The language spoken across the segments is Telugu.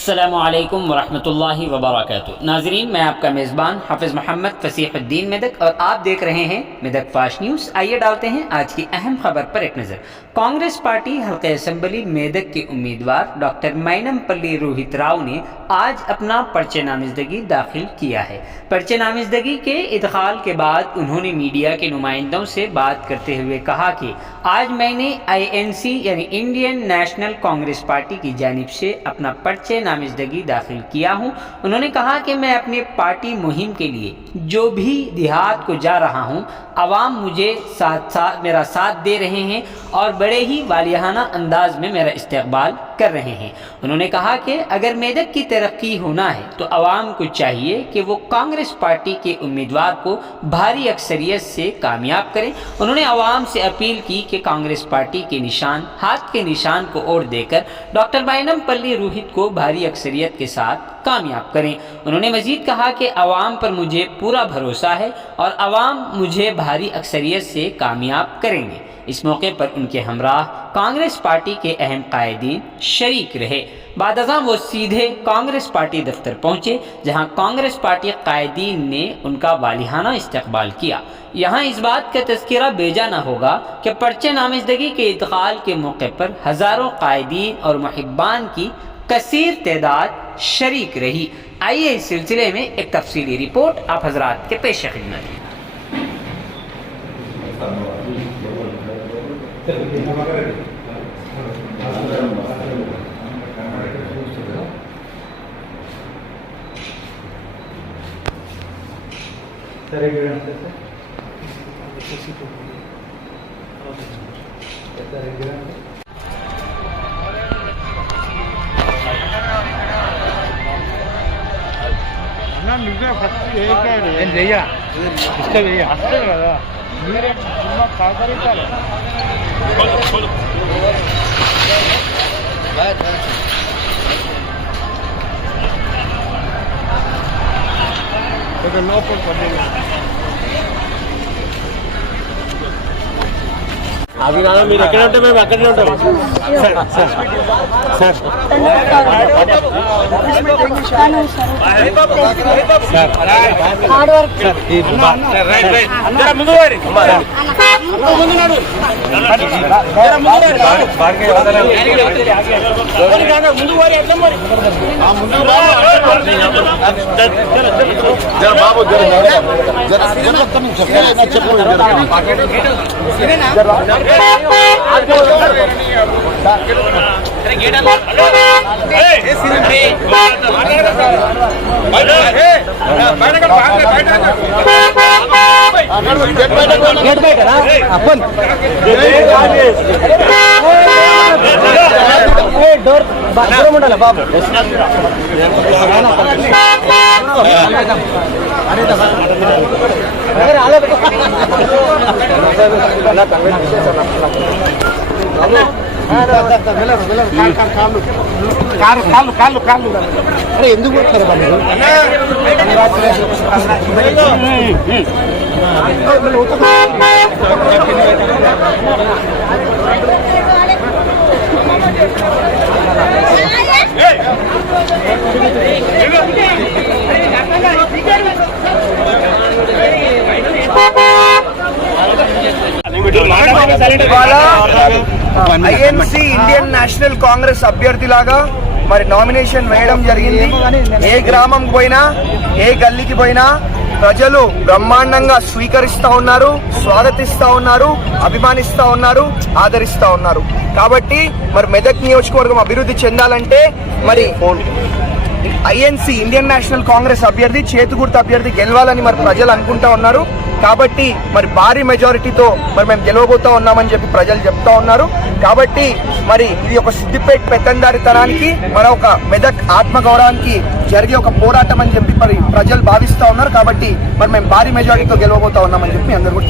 अस्सलामुअलैकुम वरहमतुल्लाहि वबरकातुहू। नाजरीन, मैं आपका मेज़बान हाफिज़ मोहम्मद फ़सीहुद्दीन मेदक और आप देख रहे हैं मेदक फास्ट न्यूज़। आइए डालते हैं आज की अहम खबर पर एक नज़र। कांग्रेस पार्टी हल्के असम्बली मेदक के उम्मीदवार डॉक्टर मैनमपल्ली रोहित राव ने आज अपना पर्चे नामजदगी दाखिल किया है। पर्चे नामजदगी के इदखाल के बाद उन्होंने मीडिया के नुमाइंदों से बात करते हुए कहा कि आज मैंने INC यानी इंडियन नेशनल कांग्रेस पार्टी की जानिब से अपना पर्चे नामजदगी दाखिल किया हूँ। उन्होंने कहा कि मैं अपने पार्टी मुहिम के लिए जो भी देहात को जा रहा हूँ, आवाम मुझे मेरा साथ दे रहे हैं और बड़े ही वालियाना अंदाज में मेरा इस्तकबाल कर रहे हैं। उन्होंने कहा कि अगर मेदक की तरक्की होना है तो आवाम को चाहिए कि वो कांग्रेस पार्टी के उम्मीदवार को भारी अक्सरियत से कामयाब करें। उन्होंने आवाम से अपील की कि कांग्रेस पार्टी के निशान, हाथ के निशान को ओर देकर डॉक्टर मैनमपल्ली रोहित को भारी अक्सरियत के साथ कामयाब करें। उन्होंने मजीद कहा कि आवाम पर मुझे पूरा भरोसा है और आवाम मुझे भारी अक्सरियत से कामयाब करेंगे। इस मौके पर उनके हमराह कांग्रेस पार्टी के अहम कायदीन शरीक रहे। बाद अज़ां वो सीधे कांग्रेस पार्टी दफ्तर पहुंचे, जहां कांग्रेस पार्टी कायदीन ने उनका वालिहाना इस्तकबाल किया। यहाँ इस बात का तज़किरा बेजा न होगा कि पर्चे नामजदगी के इदखाल के मौके पर हज़ारों कायदीन और मुहिब्बान की कसीर तादाद शरीक रही। आइए इस सिलसिले में एक तफसीली रिपोर्ट आप हजरात के पेश खिदमत। భయ్యా ఇస్తే భయ్యా అస్తే కదా మీరే సహకరించాలి. లోపల పడ్డాయి అది నాన్న, మీరు ఎక్కడ ఉంటే మేము అక్కడనే ఉంటాం. బాబు చెప్పు. డోర్ బాత్రూమ్ ఉండాలి బాబు. కాళ్ళు కాళ్ళు కాళ్ళు అరే ఎందుకు పోతారు బాబు? INC ఇండియన్ నేషనల్ కాంగ్రెస్ అభ్యర్థిలాగా మరి నామినేషన్ వేయడం జరిగింది. ఏ గ్రామంకి పోయినా, ఏ గల్లీకి పోయినా ప్రజలు బ్రహ్మాండంగా స్వీకరిస్తూ ఉన్నారు, స్వాగతిస్తూ ఉన్నారు, అభిమానిస్తూ ఉన్నారు, ఆదరిస్తూ ఉన్నారు. కాబట్టి మరి మెదక్ నియోజకవర్గం అభివృద్ధి చెందాలంటే మరి INC ఇండియన్ నేషనల్ కాంగ్రెస్ అభ్యర్థి, చేతుగుర్తు అభ్యర్థి గెలవాలని మరి ప్రజలు అనుకుంటా ఉన్నారు. కాబట్టి మరి భారీ మెజారిటీతో మరి మేము గెలవబోతా ఉన్నామని చెప్పి ప్రజలు చెప్తా ఉన్నారు. కాబట్టి మరి ఇది ఒక సిద్దిపేట పెత్తందారితనానికి, మరొక మెదక్ ఆత్మగౌరవానికి జరిగే ఒక పోరాటం అని చెప్పి మరి ప్రజలు భావిస్తూ ఉన్నారు. కాబట్టి మరి మేము భారీ మెజారిటీతో గెలవబోతా ఉన్నామని చెప్పి అందరూ కూడా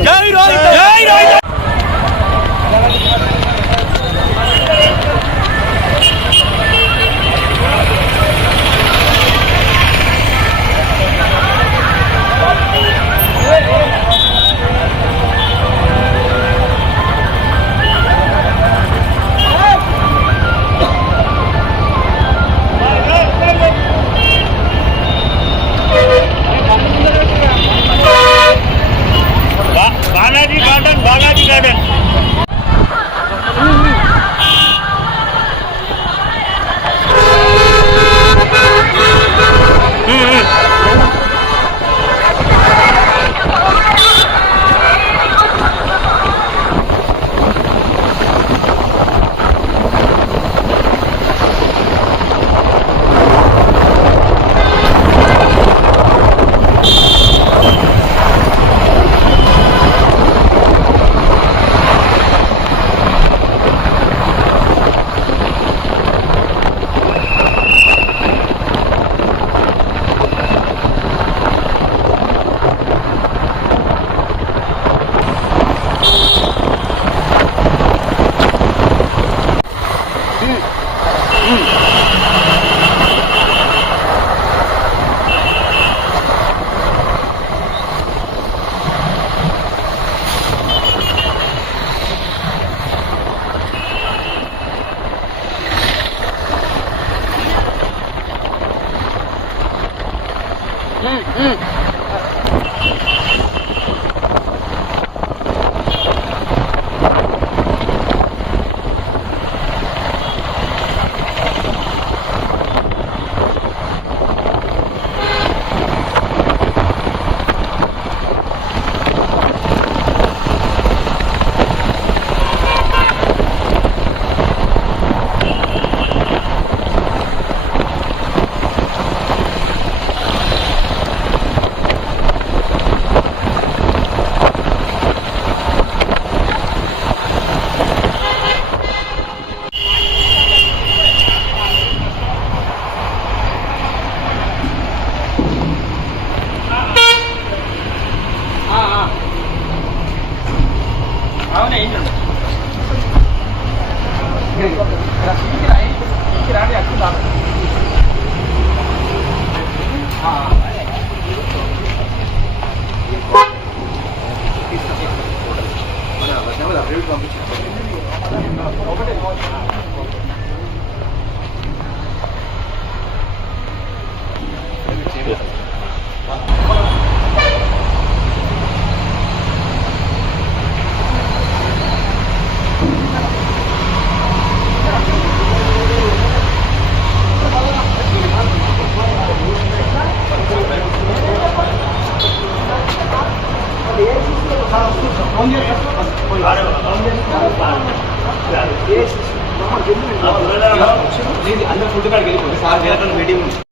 అందరూ ఫుడ్ కాడికి వెళ్ళిపోయి సార్ మీటింగ్